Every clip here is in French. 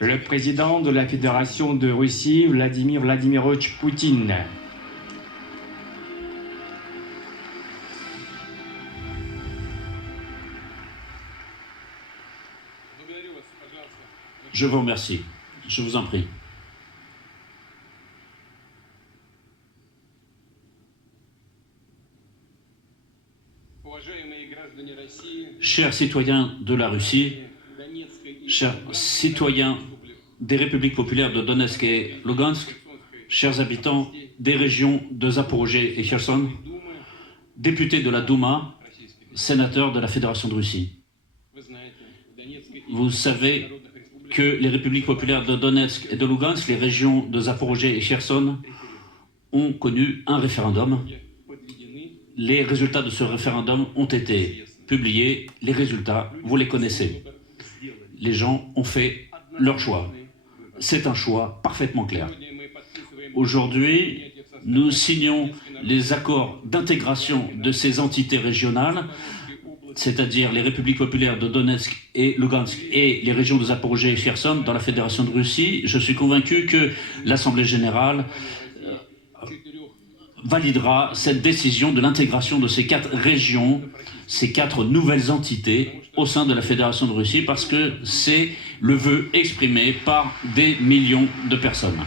Le président de la Fédération de Russie, Vladimir Vladimirovitch Poutine. Je vous remercie. Je vous en prie. Chers citoyens de la Russie, chers citoyens des républiques populaires de Donetsk et Lugansk, chers habitants des régions de Zaporozhye et Kherson, députés de la Douma, sénateurs de la Fédération de Russie. Vous savez que les républiques populaires de Donetsk et de Lugansk, les régions de Zaporozhye et Kherson, ont connu un référendum. Les résultats de ce référendum ont été publiés. Les résultats, vous les connaissez. Les gens ont fait leur choix. C'est un choix parfaitement clair. Aujourd'hui, nous signons les accords d'intégration de ces entités régionales, c'est-à-dire les républiques populaires de Donetsk et Lugansk et les régions de Zaporozhye et Kherson dans la Fédération de Russie. Je suis convaincu que l'Assemblée générale validera cette décision de l'intégration de ces 4 régions, ces 4 nouvelles entités au sein de la Fédération de Russie, parce que c'est le vœu exprimé par des millions de personnes.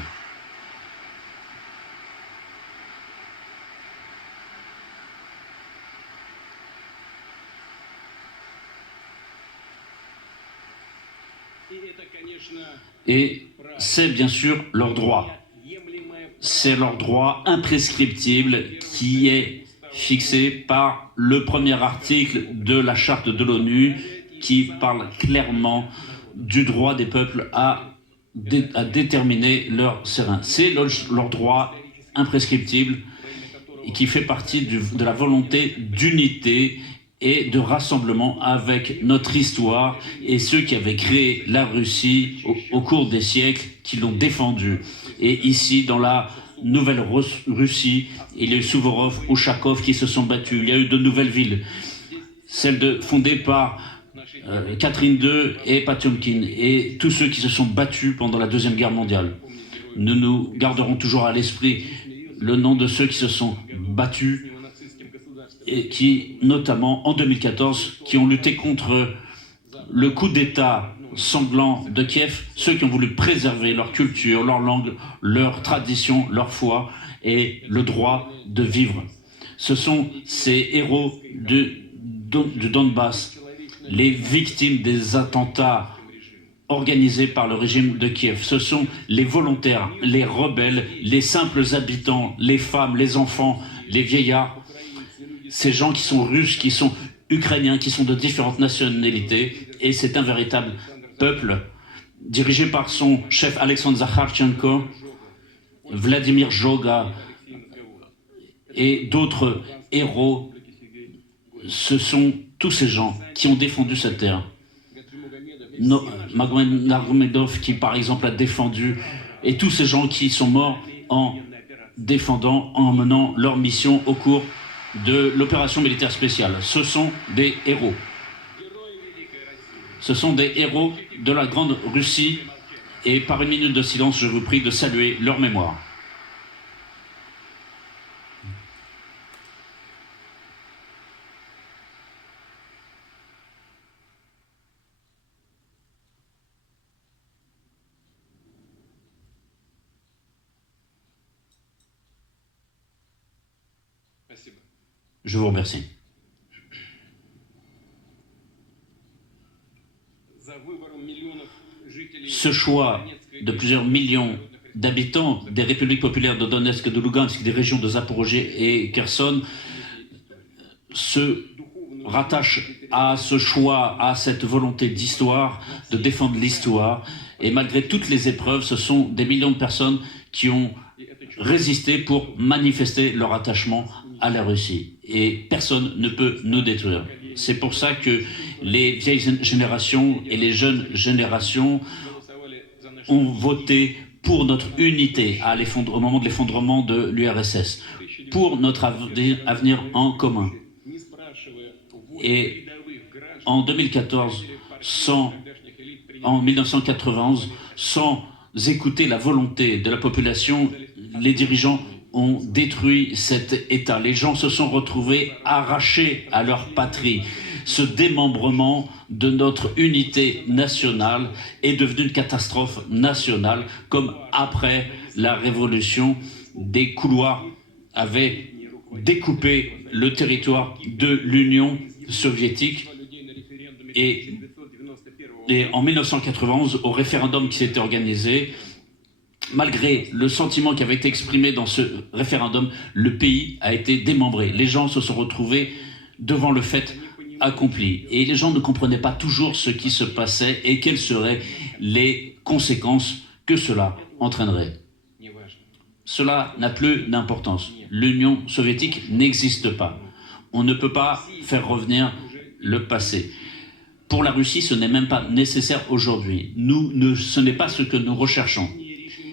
Et c'est bien sûr leur droit. C'est leur droit imprescriptible qui est fixé par le premier article de la charte de l'ONU qui parle clairement du droit des peuples à déterminer leur serein. C'est leur droit imprescriptible et qui fait partie de la volonté d'unité et de rassemblement avec notre histoire et ceux qui avaient créé la Russie au cours des siècles, qui l'ont défendue. Et ici, dans la nouvelle Russie, il y a eu Souvorov, Ushakov qui se sont battus. Il y a eu de nouvelles villes, celles fondées par Catherine II et Patiomkin, et tous ceux qui se sont battus pendant la Deuxième Guerre mondiale. Nous nous garderons toujours à l'esprit le nom de ceux qui se sont battus et qui, notamment en 2014, qui ont lutté contre le coup d'État sanglant de Kiev, ceux qui ont voulu préserver leur culture, leur langue, leur tradition, leur foi et le droit de vivre. Ce sont ces héros du Donbass, les victimes des attentats organisés par le régime de Kiev. Ce sont les volontaires, les rebelles, les simples habitants, les femmes, les enfants, les vieillards, ces gens qui sont russes, qui sont ukrainiens, qui sont de différentes nationalités, et c'est un véritable peuple dirigé par son chef Alexandre Zakharchenko, Vladimir Joga et d'autres héros. Ce sont tous ces gens qui ont défendu cette terre. Magomed Narmedov qui par exemple a défendu, et tous ces gens qui sont morts en défendant, en menant leur mission au cours de l'opération militaire spéciale. Ce sont des héros. Ce sont des héros de la Grande Russie, et par une minute de silence, je vous prie de saluer leur mémoire. Je vous remercie. Ce choix de plusieurs millions d'habitants des républiques populaires de Donetsk et de Lugansk, des régions de Zaporozhye et Kherson, se rattache à ce choix, à cette volonté d'histoire, de défendre l'histoire. Et malgré toutes les épreuves, ce sont des millions de personnes qui ont résisté pour manifester leur attachement à la Russie. Et personne ne peut nous détruire. C'est pour ça que les vieilles générations et les jeunes générations ont voté pour notre unité au moment de l'effondrement de l'URSS, pour notre avenir en commun. Et En 2014, en 1991, sans écouter la volonté de la population, les dirigeants ont détruit cet État. Les gens se sont retrouvés arrachés à leur patrie. Ce démembrement de notre unité nationale est devenu une catastrophe nationale, comme après la Révolution, des couloirs avaient découpé le territoire de l'Union soviétique. Et en 1991, au référendum qui s'était organisé, malgré le sentiment qui avait été exprimé dans ce référendum, le pays a été démembré. Les gens se sont retrouvés devant le fait accompli. Et les gens ne comprenaient pas toujours ce qui se passait et quelles seraient les conséquences que cela entraînerait. Cela n'a plus d'importance. L'Union soviétique n'existe pas. On ne peut pas faire revenir le passé. Pour la Russie, ce n'est même pas nécessaire aujourd'hui. Ce n'est pas ce que nous recherchons.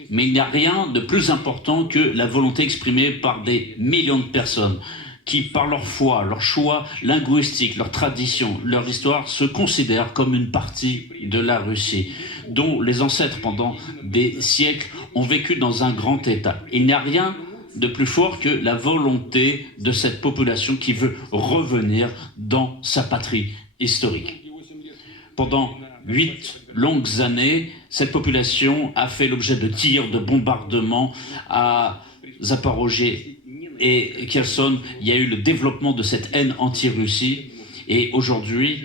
Mais il n'y a rien de plus important que la volonté exprimée par des millions de personnes qui, par leur foi, leur choix linguistique, leur tradition, leur histoire, se considèrent comme une partie de la Russie, dont les ancêtres, pendant des siècles, ont vécu dans un grand État. Il n'y a rien de plus fort que la volonté de cette population qui veut revenir dans sa patrie historique. Pendant 8 longues années, cette population a fait l'objet de tirs, de bombardements à Zaporozhye et Kherson. Il y a eu le développement de cette haine anti-Russie. Et aujourd'hui,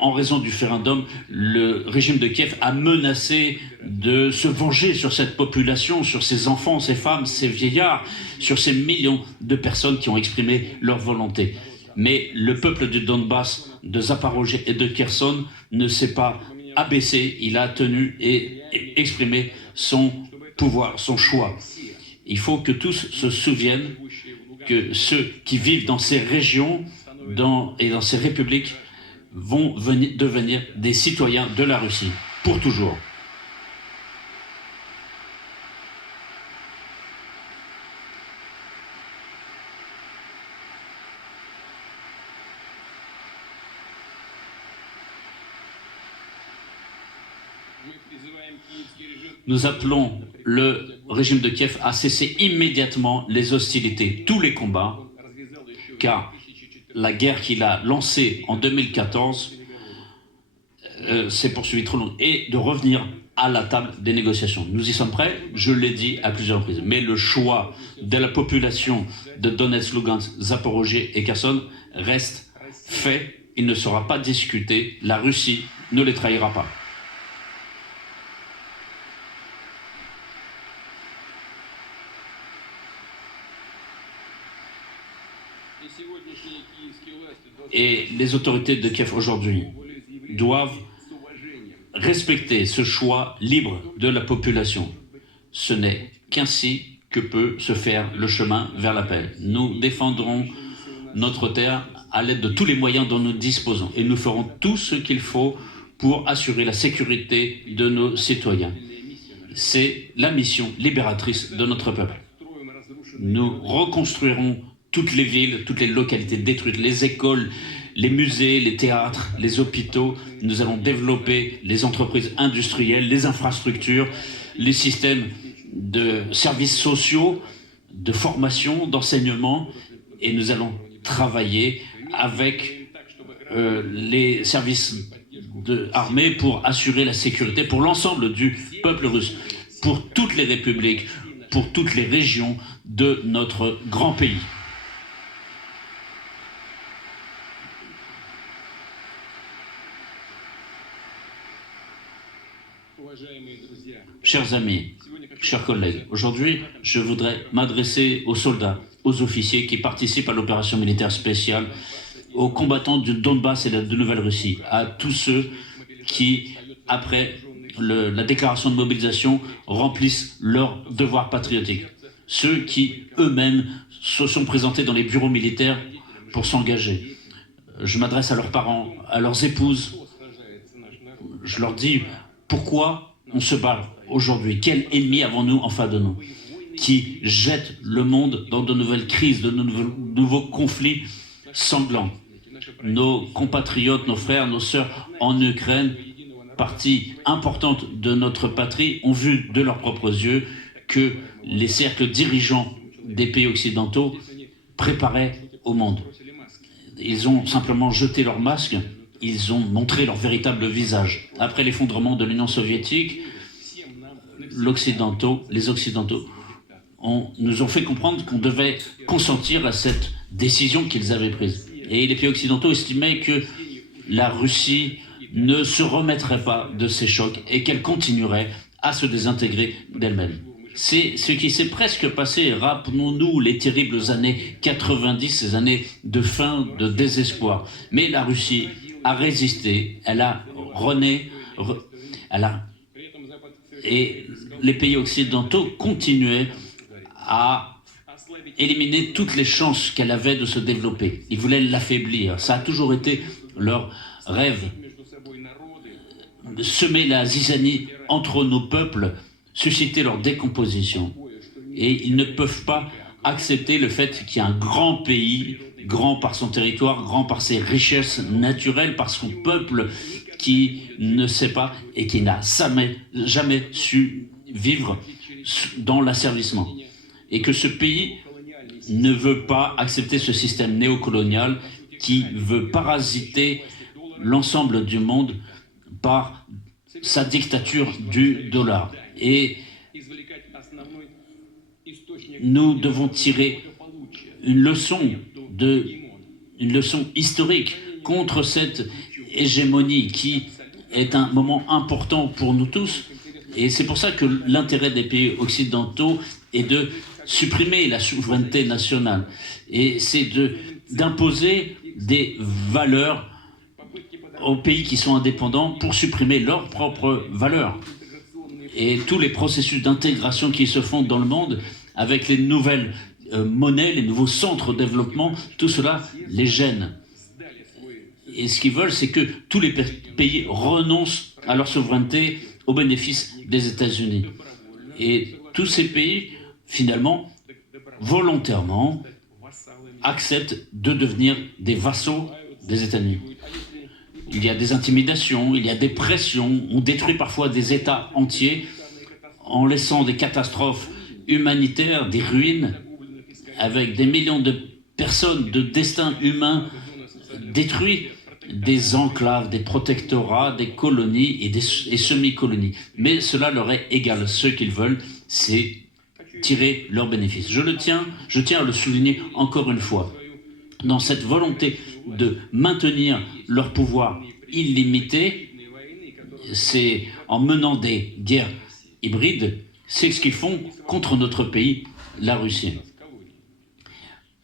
en raison du référendum, le régime de Kiev a menacé de se venger sur cette population, sur ces enfants, ces femmes, ces vieillards, sur ces millions de personnes qui ont exprimé leur volonté. Mais le peuple du Donbass, de Zaporozhye et de Kherson ne s'est pas abaissé, il a tenu et exprimé son pouvoir, son choix. Il faut que tous se souviennent que ceux qui vivent dans ces régions et dans ces républiques vont devenir des citoyens de la Russie, pour toujours. Nous appelons le régime de Kiev à cesser immédiatement les hostilités, tous les combats, car la guerre qu'il a lancée en 2014 s'est poursuivie trop longtemps, et de revenir à la table des négociations. Nous y sommes prêts, je l'ai dit à plusieurs reprises, mais le choix de la population de Donetsk, Lugansk, Zaporozhye et Kherson reste fait, il ne sera pas discuté, la Russie ne les trahira pas. Et les autorités de Kiev aujourd'hui doivent respecter ce choix libre de la population. Ce n'est qu'ainsi que peut se faire le chemin vers la paix. Nous défendrons notre terre à l'aide de tous les moyens dont nous disposons et nous ferons tout ce qu'il faut pour assurer la sécurité de nos citoyens. C'est la mission libératrice de notre peuple. Nous reconstruirons toutes les villes, toutes les localités détruites, les écoles, les musées, les théâtres, les hôpitaux. Nous allons développer les entreprises industrielles, les infrastructures, les systèmes de services sociaux, de formation, d'enseignement. Et nous allons travailler avec les services armés pour assurer la sécurité pour l'ensemble du peuple russe, pour toutes les républiques, pour toutes les régions de notre grand pays. Chers amis, chers collègues, aujourd'hui, je voudrais m'adresser aux soldats, aux officiers qui participent à l'opération militaire spéciale, aux combattants du Donbass et de Nouvelle-Russie, à tous ceux qui, après la déclaration de mobilisation, remplissent leur devoir patriotique. Ceux qui, eux-mêmes, se sont présentés dans les bureaux militaires pour s'engager. Je m'adresse à leurs parents, à leurs épouses. Je leur dis, pourquoi on se bat aujourd'hui? Quel ennemi avons-nous en face de nous qui jette le monde dans de nouvelles crises, de nouveaux conflits sanglants? nos compatriotes, nos frères, nos sœurs en Ukraine, partie importante de notre patrie, ont vu de leurs propres yeux que les cercles dirigeants des pays occidentaux préparaient au monde. Ils ont simplement jeté leurs masques, ils ont montré leur véritable visage. Après l'effondrement de l'Union soviétique, les Occidentaux nous ont fait comprendre qu'on devait consentir à cette décision qu'ils avaient prise. Et les pays occidentaux estimaient que la Russie ne se remettrait pas de ces chocs et qu'elle continuerait à se désintégrer d'elle-même. C'est ce qui s'est presque passé. Rappelons-nous les terribles années 90, ces années de faim, de désespoir. Mais la Russie a résisté, elle a rené, et les pays occidentaux continuaient à éliminer toutes les chances qu'elle avait de se développer. Ils voulaient l'affaiblir. Ça a toujours été leur rêve. Semer la zizanie entre nos peuples, susciter leur décomposition. Et ils ne peuvent pas accepter le fait qu'il y a un grand pays, grand par son territoire, grand par ses richesses naturelles, par son peuple qui ne sait pas et qui n'a jamais su vivre dans l'asservissement. Et que ce pays ne veut pas accepter ce système néocolonial qui veut parasiter l'ensemble du monde par sa dictature du dollar. Et nous devons tirer une leçon historique contre cette hégémonie qui est un moment important pour nous tous. Et c'est pour ça que l'intérêt des pays occidentaux est de supprimer la souveraineté nationale. Et c'est d'imposer des valeurs aux pays qui sont indépendants pour supprimer leurs propres valeurs. Et tous les processus d'intégration qui se font dans le monde, avec les nouvelles monnaies, les nouveaux centres de développement, tout cela les gêne. Et ce qu'ils veulent, c'est que tous les pays renoncent à leur souveraineté au bénéfice des États-Unis. Et tous ces pays, finalement, volontairement, acceptent de devenir des vassaux des États-Unis. Il y a des intimidations, il y a des pressions, on détruit parfois des États entiers en laissant des catastrophes humanitaires, des ruines, avec des millions de personnes, de destins humains détruits, des enclaves, des protectorats, des colonies et semi-colonies. Mais cela leur est égal. Ce qu'ils veulent, c'est tirer leurs bénéfices. Je tiens à le souligner encore une fois. Dans cette volonté de maintenir leur pouvoir illimité, c'est en menant des guerres hybrides, c'est ce qu'ils font contre notre pays, la Russie.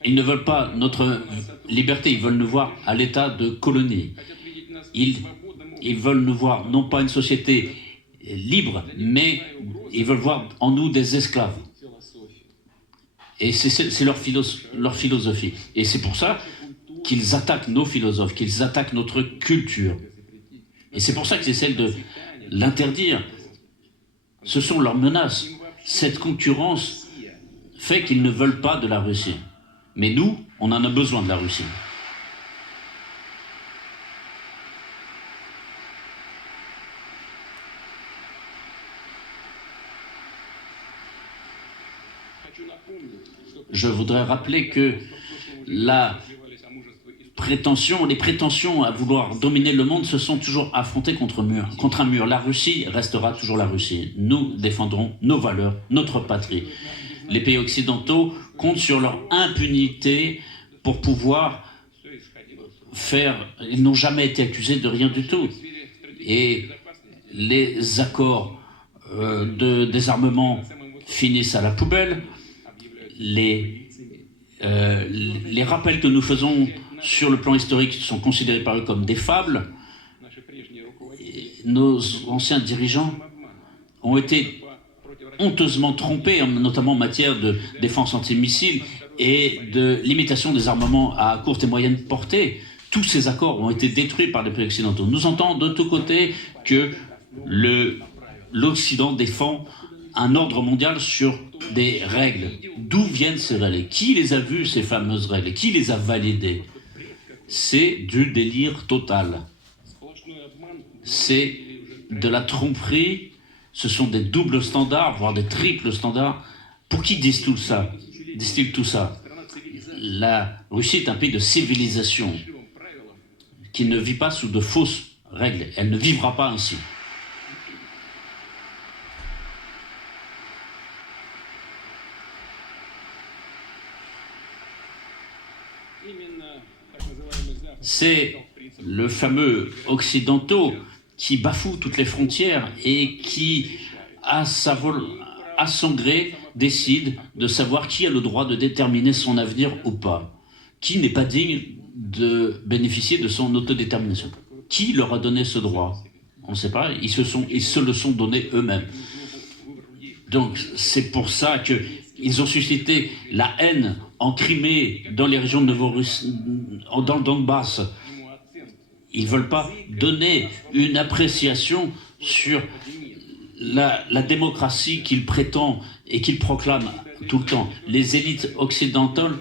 Ils ne veulent pas notre liberté, ils veulent nous voir à l'état de colonie. Ils veulent nous voir non pas une société libre, mais ils veulent voir en nous des esclaves. Et c'est leur philosophie. Et c'est pour ça qu'ils attaquent nos philosophes, qu'ils attaquent notre culture. Et c'est pour ça qu'ils essaient de l'interdire. Ce sont leurs menaces. Cette concurrence fait qu'ils ne veulent pas de la Russie. Mais nous, on en a besoin de la Russie. Je voudrais rappeler que les prétentions à vouloir dominer le monde se sont toujours affrontées contre un mur. La Russie restera toujours la Russie. Nous défendrons nos valeurs, notre patrie. Les pays occidentaux comptent sur leur impunité pour pouvoir faire... Ils n'ont jamais été accusés de rien du tout. Et les accords de désarmement finissent à la poubelle. Les rappels que nous faisons sur le plan historique sont considérés par eux comme des fables. Nos anciens dirigeants ont été honteusement trompés, notamment en matière de défense antimissiles et de limitation des armements à courte et moyenne portée. Tous ces accords ont été détruits par les pays occidentaux. Nous entendons de tous côtés que l'Occident défend un ordre mondial sur des règles. D'où viennent ces règles? Qui les a vues, ces fameuses règles? Qui les a validées? c'est du délire total. C'est de la tromperie, ce sont des doubles standards, voire des triples standards. Pour qui disent tout ça? Disent-ils tout ça? La Russie est un pays de civilisation qui ne vit pas sous de fausses règles. Elle ne vivra pas ainsi. C'est le fameux occidentaux qui bafoue toutes les frontières et qui, à son gré, décide de savoir qui a le droit de déterminer son avenir ou pas. Qui n'est pas digne de bénéficier de son autodétermination. Qui leur a donné ce droit? On ne sait pas, ils se le sont donné eux-mêmes. Donc c'est pour ça qu'ils ont suscité la haine en Crimée, dans les régions de Novorussie, dans le Donbass. Ils ne veulent pas donner une appréciation sur la démocratie qu'ils prétendent et qu'ils proclament tout le temps. Les élites occidentales,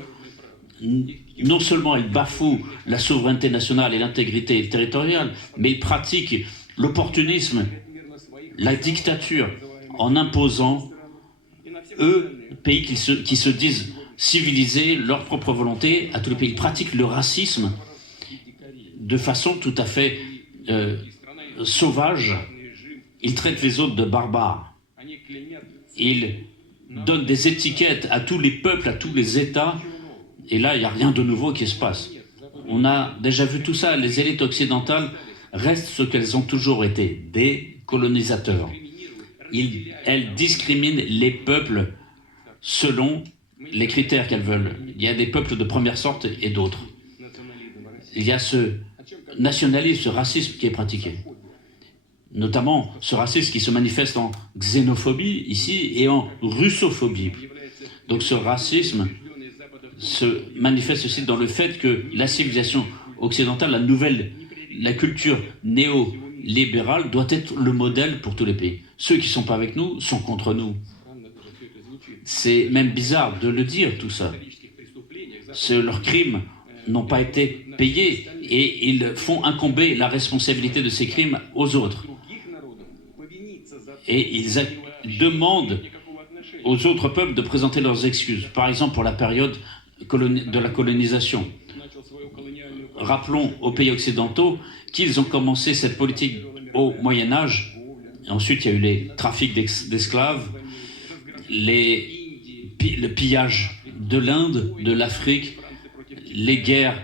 non seulement elles bafouent la souveraineté nationale et l'intégrité territoriale, mais ils pratiquent l'opportunisme, la dictature, en imposant, eux, pays qui se disent civilisés, leur propre volonté, à tous les pays. Ils pratiquent le racisme de façon tout à fait sauvage. Ils traitent les autres de barbares. Ils donnent des étiquettes à tous les peuples, à tous les États. Et là, il n'y a rien de nouveau qui se passe. On a déjà vu tout ça. Les élites occidentales restent ce qu'elles ont toujours été, des colonisateurs. Elles discriminent les peuples selon les critères qu'elles veulent. Il y a des peuples de première sorte et d'autres. Il y a ce nationalisme, ce racisme qui est pratiqué. Notamment ce racisme qui se manifeste en xénophobie ici et en russophobie. Donc ce racisme se manifeste aussi dans le fait que la civilisation occidentale, la culture néolibérale doit être le modèle pour tous les pays. Ceux qui ne sont pas avec nous sont contre nous. C'est même bizarre de le dire, tout ça. Leurs crimes n'ont pas été payés et ils font incomber la responsabilité de ces crimes aux autres. Et ils demandent aux autres peuples de présenter leurs excuses. Par exemple, pour la période de la colonisation. Rappelons aux pays occidentaux qu'ils ont commencé cette politique au Moyen-Âge. Ensuite, il y a eu les trafics d'esclaves, le pillage de l'Inde, de l'Afrique, les guerres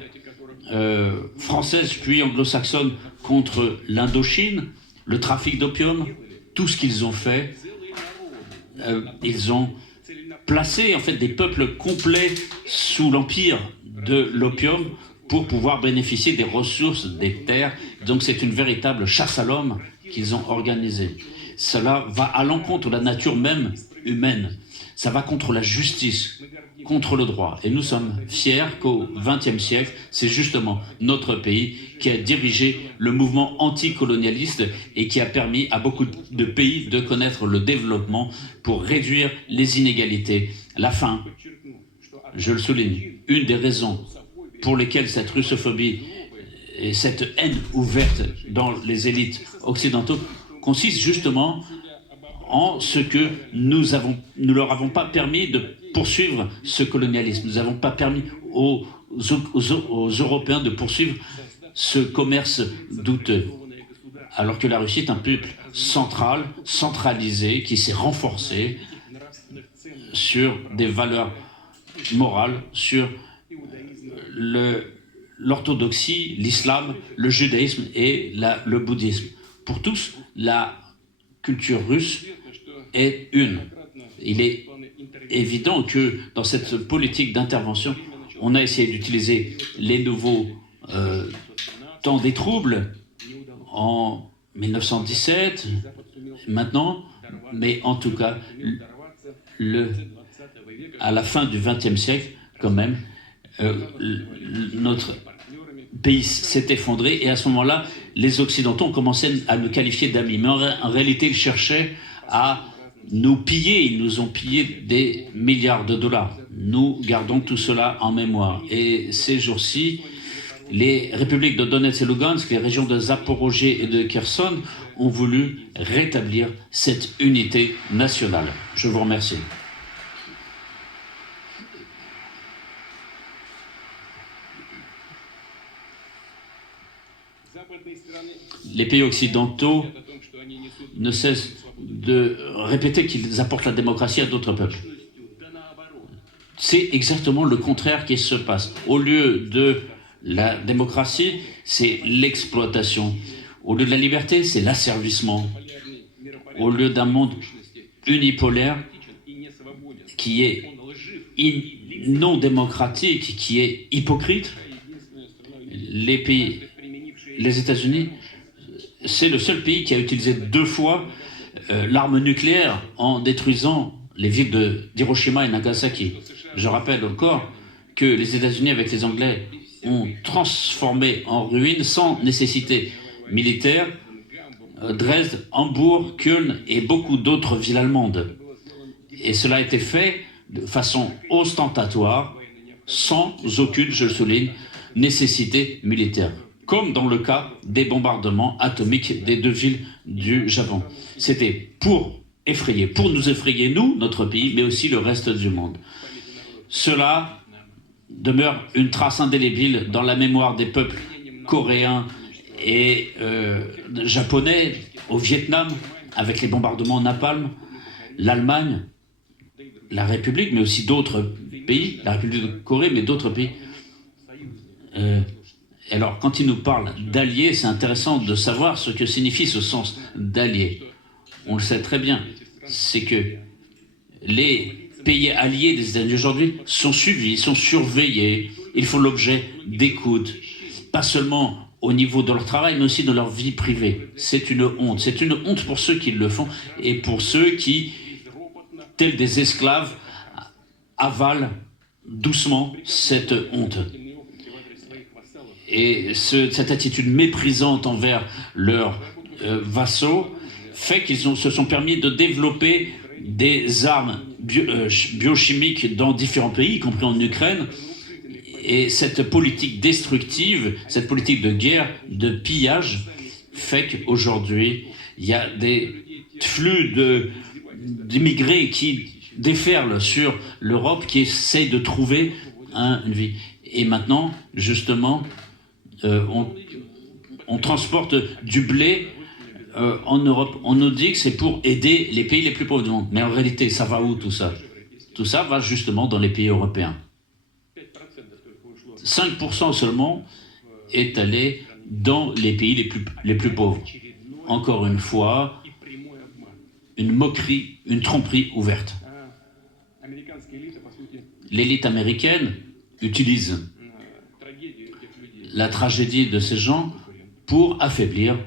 françaises puis anglo-saxonnes contre l'Indochine, le trafic d'opium, tout ce qu'ils ont fait. Ils ont placé en fait des peuples complets sous l'empire de l'opium pour pouvoir bénéficier des ressources des terres. Donc c'est une véritable chasse à l'homme qu'ils ont organisée. Cela va à l'encontre de la nature même humaine. Ça va contre la justice, contre le droit. Et nous sommes fiers qu'au XXe siècle, c'est justement notre pays qui a dirigé le mouvement anticolonialiste et qui a permis à beaucoup de pays de connaître le développement pour réduire les inégalités. La faim, je le souligne, une des raisons pour lesquelles cette russophobie et cette haine ouverte dans les élites occidentales consiste justement en ce que nous leur avons pas permis de poursuivre ce colonialisme. Nous n'avons pas permis aux Européens de poursuivre ce commerce douteux. Alors que la Russie est un peuple centralisé, qui s'est renforcé sur des valeurs morales, sur l'orthodoxie, l'islam, le judaïsme et le bouddhisme. Pour tous, la culture russe est une. Il est évident que dans cette politique d'intervention, on a essayé d'utiliser les nouveaux temps des troubles en 1917, maintenant, mais en tout cas, à la fin du XXe siècle, quand même, notre pays s'est effondré et à ce moment-là, les Occidentaux ont commencé à nous qualifier d'amis. Mais en réalité, ils cherchaient à nous piller. Ils nous ont pillé des milliards de dollars. Nous gardons tout cela en mémoire. Et ces jours-ci, Les républiques de Donetsk et Lugansk, les régions de Zaporozhye et de Kherson ont voulu rétablir cette unité nationale. Je vous remercie. Les pays occidentaux ne cessent de répéter qu'ils apportent la démocratie à d'autres peuples. C'est exactement le contraire qui se passe. Au lieu de la démocratie, c'est l'exploitation. Au lieu de la liberté, c'est l'asservissement. Au lieu d'un monde unipolaire qui est non démocratique, qui est hypocrite, les États-Unis, c'est le seul pays qui a utilisé 2 fois l'arme nucléaire en détruisant les villes d'Hiroshima et Nagasaki. Je rappelle encore que les États-Unis, avec les Anglais, ont transformé en ruine, sans nécessité militaire, Dresde, Hambourg, Köln et beaucoup d'autres villes allemandes. Et cela a été fait de façon ostentatoire, sans aucune, je le souligne, nécessité militaire, comme dans le cas des bombardements atomiques des 2 villes du Japon. C'était pour nous effrayer, nous, notre pays, mais aussi le reste du monde. Cela demeure une trace indélébile dans la mémoire des peuples coréens et japonais, au Vietnam, avec les bombardements napalm, l'Allemagne, la République, mais aussi d'autres pays, la République de Corée, mais d'autres pays. Alors, quand il nous parle d'alliés, c'est intéressant de savoir ce que signifie ce sens d'alliés. On le sait très bien, c'est que les pays alliés des États-Unis aujourd'hui sont suivis, sont surveillés, ils font l'objet d'écoute, pas seulement au niveau de leur travail, mais aussi de leur vie privée. C'est une honte pour ceux qui le font et pour ceux qui, tels des esclaves, avalent doucement cette honte. Et cette attitude méprisante envers leurs vassaux fait qu'ils se sont permis de développer des armes biochimiques dans différents pays, y compris en Ukraine. Et cette politique destructive, cette politique de guerre, de pillage, fait qu'aujourd'hui, il y a des flux d'immigrés qui déferlent sur l'Europe, qui essayent de trouver une vie. Et maintenant, justement, on transporte du blé en Europe. On nous dit que c'est pour aider les pays les plus pauvres du monde. Mais en réalité, ça va où tout ça? Tout ça va justement dans les pays européens. 5% seulement est allé dans les pays les plus pauvres. Encore une fois, une moquerie, une tromperie ouverte. L'élite américaine utilise la tragédie de ces gens pour affaiblir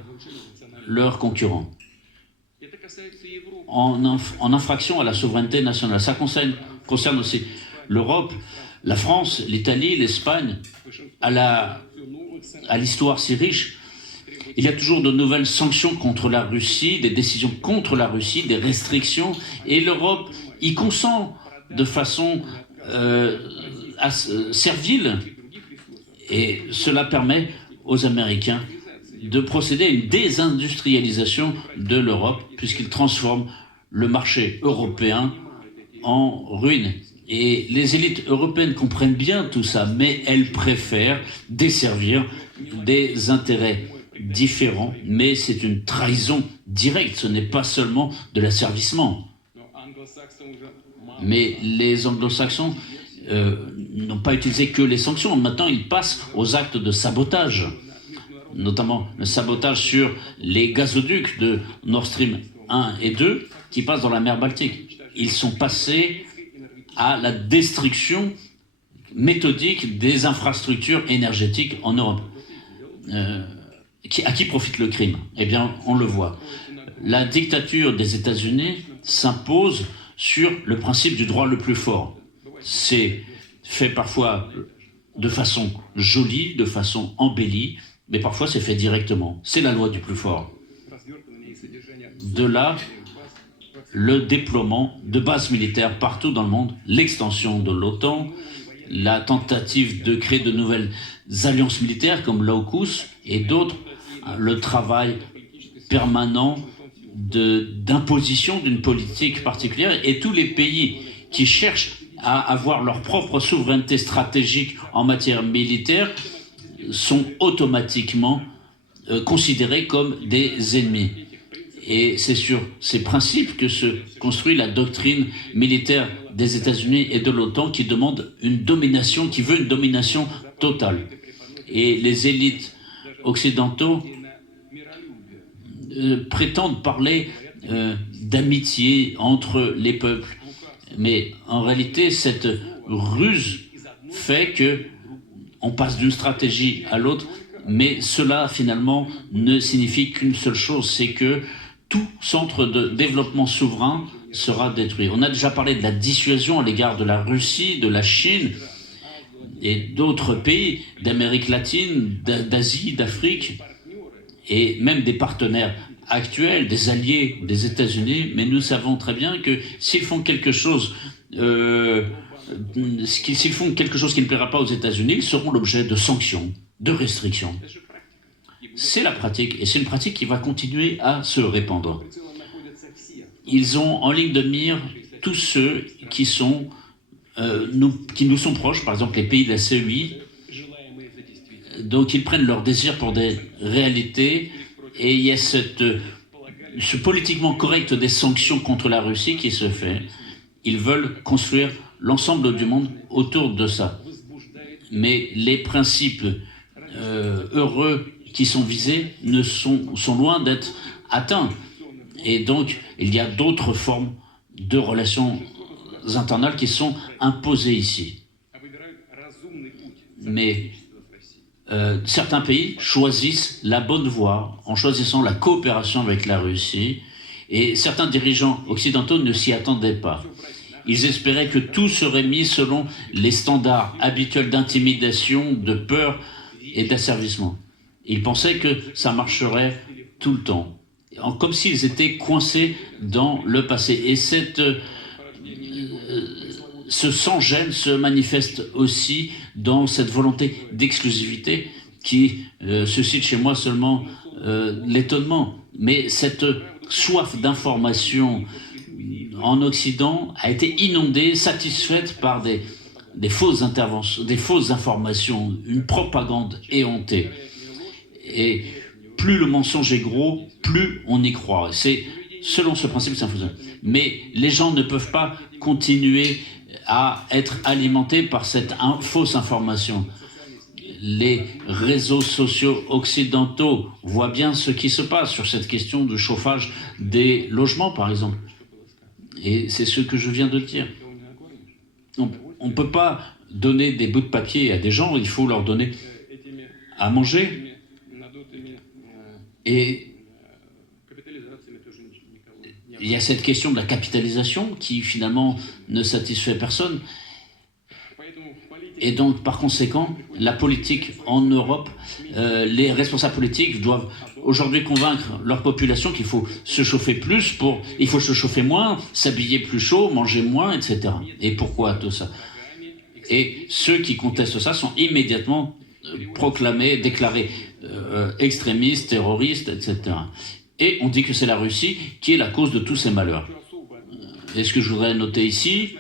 leurs concurrents. En infraction à la souveraineté nationale. Ça concerne aussi l'Europe, la France, l'Italie, l'Espagne, à l'histoire si riche. Il y a toujours de nouvelles sanctions contre la Russie, des décisions contre la Russie, des restrictions, et l'Europe y consent de façon servile. Et cela permet aux Américains de procéder à une désindustrialisation de l'Europe, puisqu'ils transforment le marché européen en ruine. Et les élites européennes comprennent bien tout ça, mais elles préfèrent desservir des intérêts différents. Mais c'est une trahison directe, ce n'est pas seulement de l'asservissement. Mais les anglo-saxons n'ont pas utilisé que les sanctions. Maintenant, ils passent aux actes de sabotage, notamment le sabotage sur les gazoducs de Nord Stream 1 et 2 qui passent dans la mer Baltique. Ils sont passés à la destruction méthodique des infrastructures énergétiques en Europe. À qui profite le crime? Eh bien, on le voit. La dictature des États-Unis s'impose sur le principe du droit le plus fort. C'est fait parfois de façon jolie, de façon embellie, mais parfois c'est fait directement. C'est la loi du plus fort. De là, le déploiement de bases militaires partout dans le monde, l'extension de l'OTAN, la tentative de créer de nouvelles alliances militaires comme l'AUKUS et d'autres, le travail permanent d'imposition d'une politique particulière, et tous les pays qui cherchent à avoir leur propre souveraineté stratégique en matière militaire sont automatiquement considérés comme des ennemis. Et c'est sur ces principes que se construit la doctrine militaire des États-Unis et de l'OTAN qui demande une domination, qui veut une domination totale. Et les élites occidentaux prétendent parler d'amitié entre les peuples. Mais en réalité, cette ruse fait que on passe d'une stratégie à l'autre, mais cela finalement ne signifie qu'une seule chose, c'est que tout centre de développement souverain sera détruit. On a déjà parlé de la dissuasion à l'égard de la Russie, de la Chine et d'autres pays d'Amérique latine, d'Asie, d'Afrique, et même des partenaires actuels, des alliés des États-Unis, mais nous savons très bien que s'ils font quelque chose, s'ils font quelque chose qui ne plaira pas aux États-Unis, ils seront l'objet de sanctions, de restrictions. C'est la pratique, et c'est une pratique qui va continuer à se répandre. Ils ont en ligne de mire tous ceux qui nous sont proches, par exemple les pays de la CEI. Donc ils prennent leur désir pour des réalités, et il y a ce politiquement correct des sanctions contre la Russie qui se fait. Ils veulent construire l'ensemble du monde autour de ça. Mais les principes heureux qui sont visés sont loin d'être atteints. Et donc, il y a d'autres formes de relations internationales qui sont imposées ici. Mais certains pays choisissent la bonne voie en choisissant la coopération avec la Russie, et certains dirigeants occidentaux ne s'y attendaient pas. Ils espéraient que tout serait mis selon les standards habituels d'intimidation, de peur et d'asservissement. Ils pensaient que ça marcherait tout le temps, comme s'ils étaient coincés dans le passé. Et ce sans-gêne se manifeste aussi dans cette volonté d'exclusivité qui suscite chez moi seulement l'étonnement. Mais cette soif d'information en Occident a été inondée, satisfaite par des fausses interventions, des fausses informations, une propagande éhontée. Et plus le mensonge est gros, plus on y croit. C'est selon ce principe, ça fonctionne. Mais les gens ne peuvent pas continuer à être alimentés par cette fausse information. Les réseaux sociaux occidentaux voient bien ce qui se passe sur cette question du chauffage des logements, par exemple. Et c'est ce que je viens de dire. On ne peut pas donner des bouts de papier à des gens, il faut leur donner à manger. Et il y a cette question de la capitalisation qui finalement ne satisfait personne. Et donc, par conséquent, la politique en Europe, les responsables politiques doivent aujourd'hui convaincre leur population qu'il faut se chauffer plus, il faut se chauffer moins, s'habiller plus chaud, manger moins, etc. Et pourquoi tout ça? Et ceux qui contestent ça sont immédiatement proclamés, déclarés extrémistes, terroristes, etc. Et on dit que c'est la Russie qui est la cause de tous ces malheurs. Et ce que je voudrais noter ici,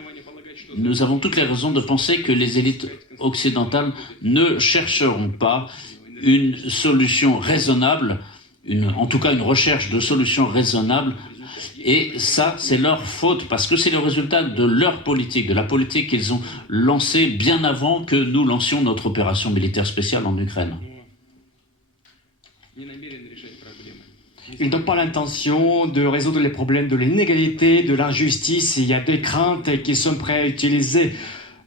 nous avons toutes les raisons de penser que les élites occidentales ne chercheront pas une solution raisonnable, en tout cas une recherche de solutions raisonnables, et ça c'est leur faute, parce que c'est le résultat de leur politique, de la politique qu'ils ont lancée bien avant que nous lancions notre opération militaire spéciale en Ukraine. Ils n'ont pas l'intention de résoudre les problèmes de l'inégalité, de l'injustice. Il y a des craintes qui sont prêtes à utiliser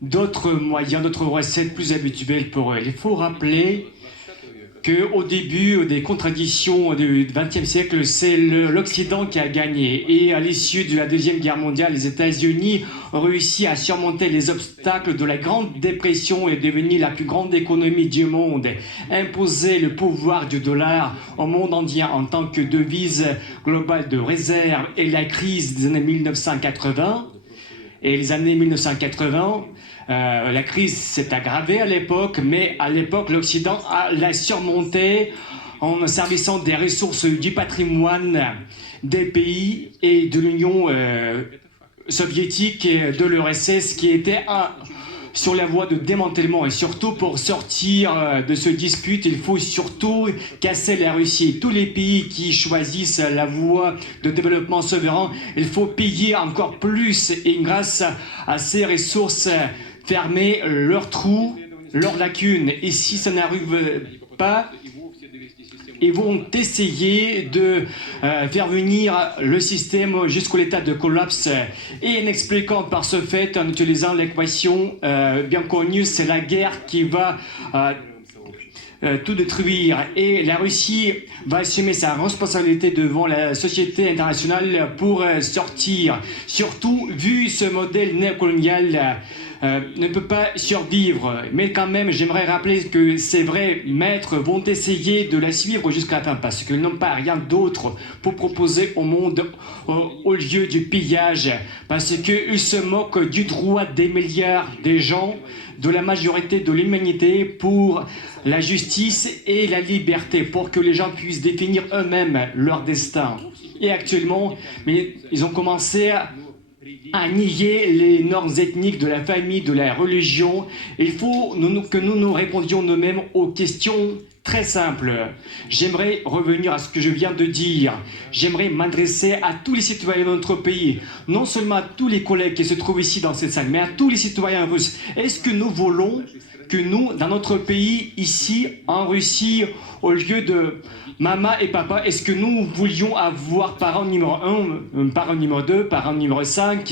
d'autres moyens, d'autres recettes plus habituelles pour eux. Il faut rappeler qu'au début des contradictions du XXe siècle, c'est l'Occident qui a gagné. Et à l'issue de la Deuxième Guerre mondiale, les États-Unis ont réussi à surmonter les obstacles de la Grande Dépression et devenir la plus grande économie du monde. Imposer le pouvoir du dollar au monde entier en tant que devise globale de réserve et la crise des années 1980. et les années 1980. La crise s'est aggravée à l'époque, mais à l'époque, l'Occident l'a surmontée en servissant des ressources du patrimoine des pays et de l'Union soviétique et de l'URSS qui était sur la voie de démantèlement. Et surtout, pour sortir de ce dispute, il faut surtout casser la Russie. Tous les pays qui choisissent la voie de développement souverain, il faut payer encore plus. Et grâce à ces ressources, fermer leurs trous, leurs lacunes. Et si ça n'arrive pas, ils vont essayer de faire venir le système jusqu'à l'état de collapse. Et en expliquant par ce fait, en utilisant l'équation bien connue, c'est la guerre qui va tout détruire. Et la Russie va assumer sa responsabilité devant la société internationale pour sortir. Surtout, vu ce modèle néocolonial, ne peut pas survivre. Mais quand même, j'aimerais rappeler que ces vrais maîtres vont essayer de la suivre jusqu'à la fin parce qu'ils n'ont pas rien d'autre pour proposer au monde au lieu du pillage. Parce qu'ils se moquent du droit des milliards de gens, de la majorité de l'humanité pour la justice et la liberté, pour que les gens puissent définir eux-mêmes leur destin. Et actuellement, ils ont commencé à nier les normes ethniques de la famille, de la religion. Il faut que nous nous répondions nous-mêmes aux questions très simples. J'aimerais revenir à ce que je viens de dire. J'aimerais m'adresser à tous les citoyens de notre pays, non seulement à tous les collègues qui se trouvent ici dans cette salle, mais à tous les citoyens russes. Est-ce que nous voulons que nous, dans notre pays, ici, en Russie, au lieu de maman et papa, est-ce que nous voulions avoir parent numéro 1, parent numéro 2, parent numéro 5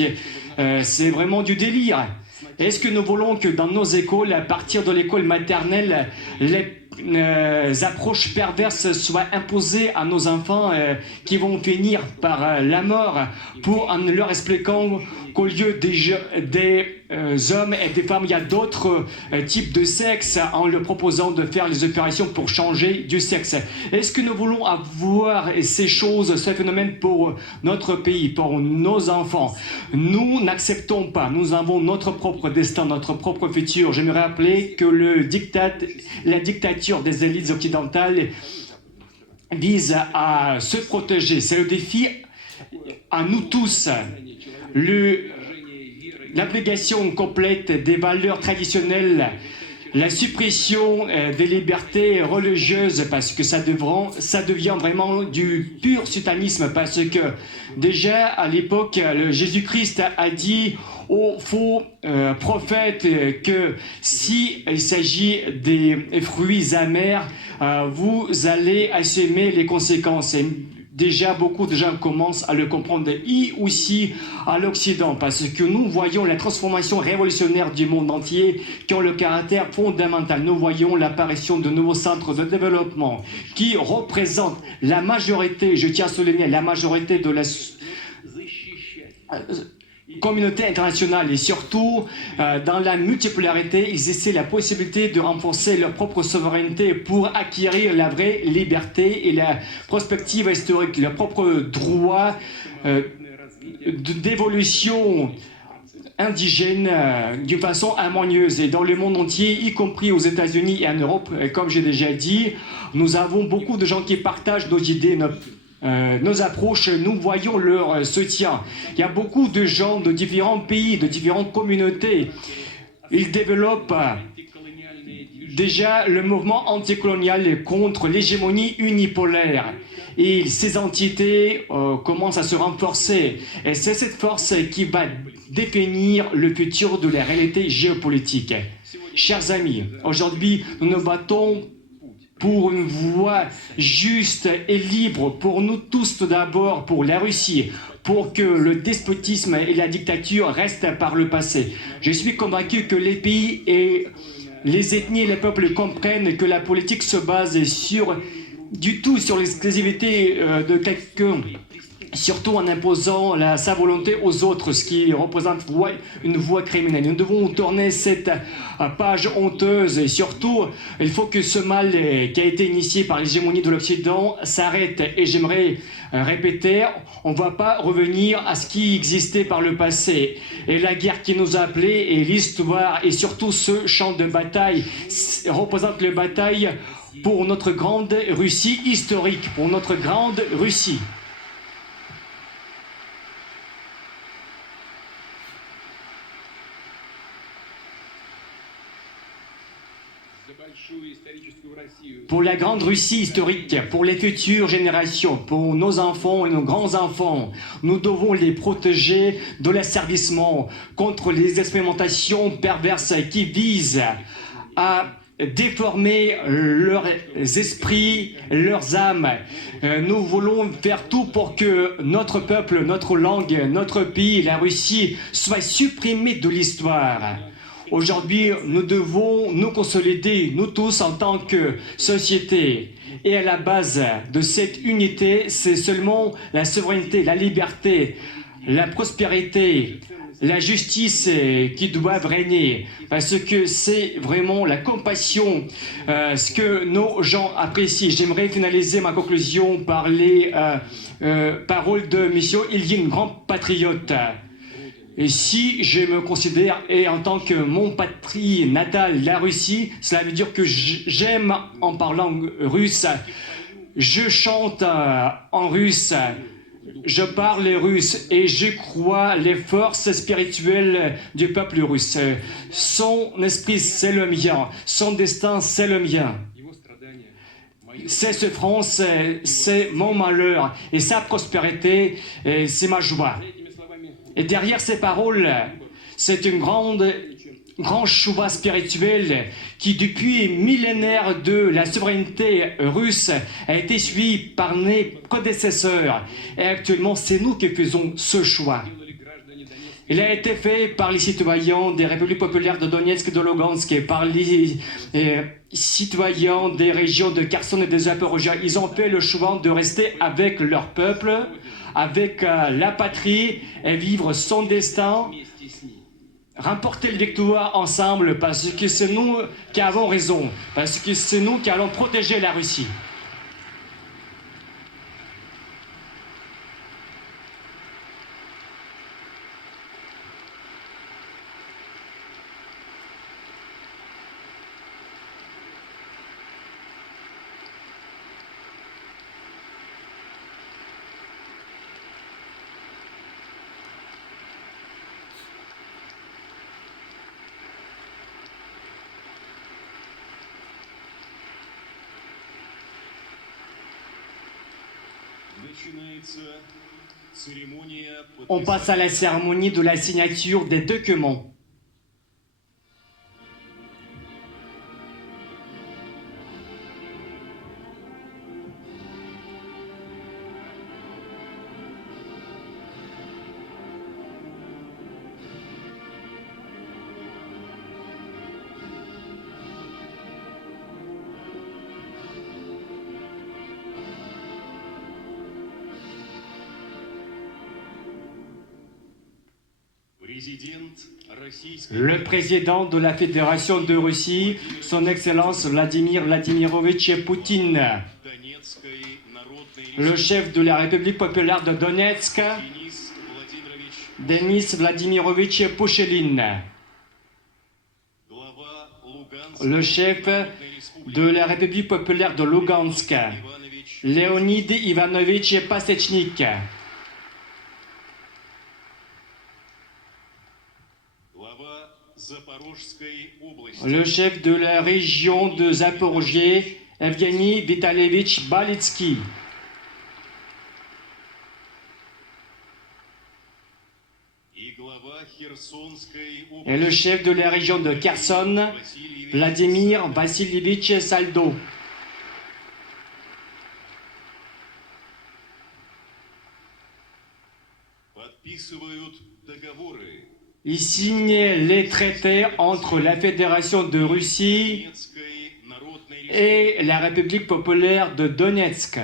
c'est vraiment du délire. Est-ce que nous voulons que dans nos écoles, à partir de l'école maternelle, les approches perverses soient imposées à nos enfants qui vont finir par la mort en leur expliquant qu'au lieu des hommes et des femmes, il y a d'autres types de sexe en leur proposant de faire les opérations pour changer du sexe. Est-ce que nous voulons avoir ces choses, ce phénomène pour notre pays, pour nos enfants? Nous n'acceptons pas. Nous avons notre propre destin, notre propre futur. J'aimerais rappeler que la dictature des élites occidentales vise à se protéger. C'est le défi à nous tous. L'application complète des valeurs traditionnelles, la suppression des libertés religieuses, parce que ça devient vraiment du pur satanisme, parce que déjà à l'époque, Jésus-Christ a dit aux faux prophètes que s'il s'agit des fruits amers, vous allez assumer les conséquences. Et déjà, beaucoup de gens commencent à le comprendre, et aussi à l'Occident, parce que nous voyons la transformation révolutionnaire du monde entier qui ont le caractère fondamental. Nous voyons l'apparition de nouveaux centres de développement qui représentent la majorité, je tiens à souligner, la majorité de la communauté internationale, et surtout dans la multipolarité, ils essaient la possibilité de renforcer leur propre souveraineté pour acquérir la vraie liberté et la prospective historique, leur propre droit d'évolution indigène d'une façon harmonieuse. Et dans le monde entier, y compris aux États-Unis et en Europe, comme j'ai déjà dit, nous avons beaucoup de gens qui partagent nos idées, nos approches, nous voyons leur soutien. Il y a beaucoup de gens de différents pays, de différentes communautés. Ils développent déjà le mouvement anticolonial contre l'hégémonie unipolaire. Et ces entités commencent à se renforcer. Et c'est cette force qui va définir le futur de la réalité géopolitique. Chers amis, aujourd'hui, nous nous battons pour une voie juste et libre pour nous tous tout d'abord, pour la Russie, pour que le despotisme et la dictature restent par le passé. Je suis convaincu que les pays et les ethnies et les peuples comprennent que la politique se base sur l'exclusivité de quelqu'un. surtout en imposant sa volonté aux autres, ce qui représente une voie criminelle. Nous devons tourner cette page honteuse et surtout, il faut que ce mal qui a été initié par l'hégémonie de l'Occident s'arrête. Et j'aimerais répéter, on ne va pas revenir à ce qui existait par le passé. Et la guerre qui nous a appelés et l'histoire et surtout ce champ de bataille représente la bataille pour notre grande Russie historique, pour notre grande Russie. Pour la grande Russie historique, pour les futures générations, pour nos enfants et nos grands-enfants, nous devons les protéger de l'asservissement contre les expérimentations perverses qui visent à déformer leurs esprits, leurs âmes. Nous voulons faire tout pour que notre peuple, notre langue, notre pays, la Russie, soient supprimés de l'histoire. Aujourd'hui, nous devons nous consolider, nous tous, en tant que société. Et à la base de cette unité, c'est seulement la souveraineté, la liberté, la prospérité, la justice qui doivent régner. Parce que c'est vraiment la compassion, ce que nos gens apprécient. J'aimerais finaliser ma conclusion par les paroles de M. Ilyin, grand patriote. Et si je me considère, et en tant que mon patrie natale, la Russie, cela veut dire que j'aime en parlant russe, je chante en russe, je parle russe et je crois les forces spirituelles du peuple russe. Son esprit, c'est le mien, son destin, c'est le mien. Ses souffrances, c'est mon malheur, et sa prospérité, c'est ma joie. Et derrière ces paroles, c'est une grande choix spirituel qui, depuis millénaires de la souveraineté russe, a été suivi par nos prédécesseurs. Et actuellement, c'est nous qui faisons ce choix. Il a été fait par les citoyens des républiques populaires de Donetsk et de Lugansk, et par les citoyens des régions de Kherson et de Zaporizhzhia. Ils ont fait le choix de rester avec leur peuple, avec la patrie, et vivre son destin, remporter la victoire ensemble, parce que c'est nous qui avons raison, parce que c'est nous qui allons protéger la Russie. On passe à la cérémonie de la signature des documents. Le président de la Fédération de Russie, son Excellence Vladimir Vladimirovitch Poutine, le chef de la République populaire de Donetsk, Denis Vladimirovitch Pushilin, le chef de la République populaire de Lugansk, Leonid Ivanovitch Pasechnik, le chef de la région de Zaporizhzhia, Evgeny Vitalievich Balitsky, et le chef de la région de Kherson, Vladimir Vassilievich Saldo. Il signe les traités entre la Fédération de Russie et la République populaire de Donetsk.